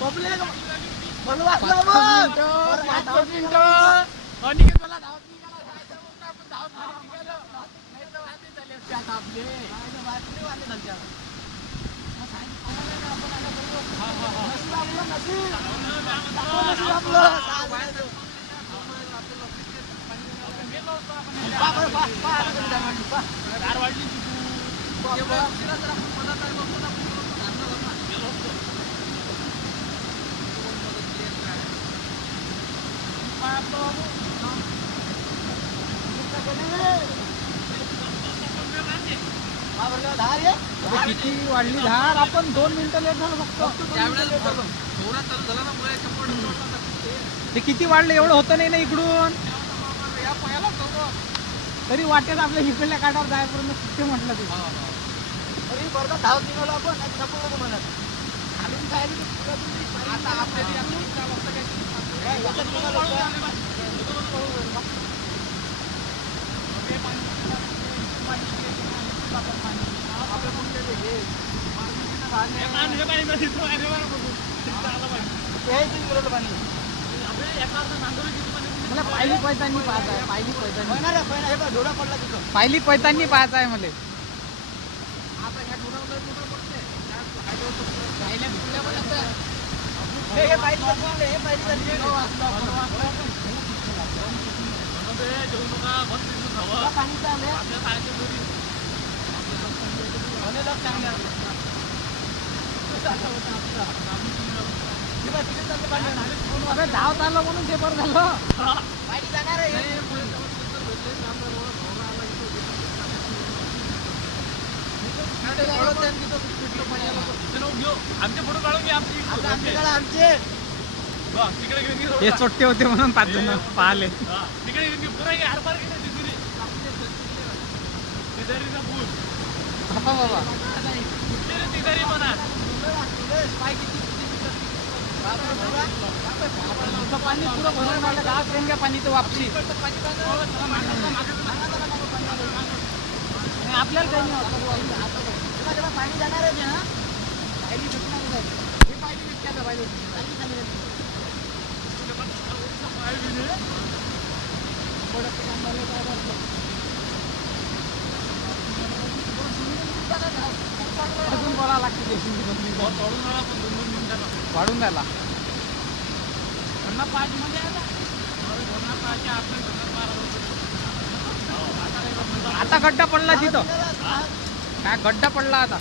public म्हणून वाचला मग अनिकेत मला धावत निघाला जायचं मग आपण धावत खाली निघालो नाही तर वादी झाली असते आता आपले वाचले वाले झाले किती वाढली धार आपण 2 मिनिटं लेट झालो फक्त ते किती वाढलं एवढं होतं नाही ना इकडून तरी वाटेत आपल्या इकडल्या काठावर जायपर्यंत कुठे म्हटलं ते तरी बरं धावत निघालो आपण संपवलं म्हणत खालून खायला आता आपल्याला मला पायली पैतांनी पाहायचं आहे पायली पैतांनी पाहायचं आहे मला धावत आलं म्हणून ते बरं झालं आमचे फोटो काढून घ्या आमचे हे चोट्टे होते म्हणून 5 जण पाहिले तिकडे बाबा पाणी पुरं भरून राहिलं 10 ट्रेन पाणीचं वापसी आपल्याला काही नाही पाणी जाणार आहे ना अजून बोलावं लागते वाढून द्यायला आता गड्डा पडला तिथं काय गड्डा पडला आता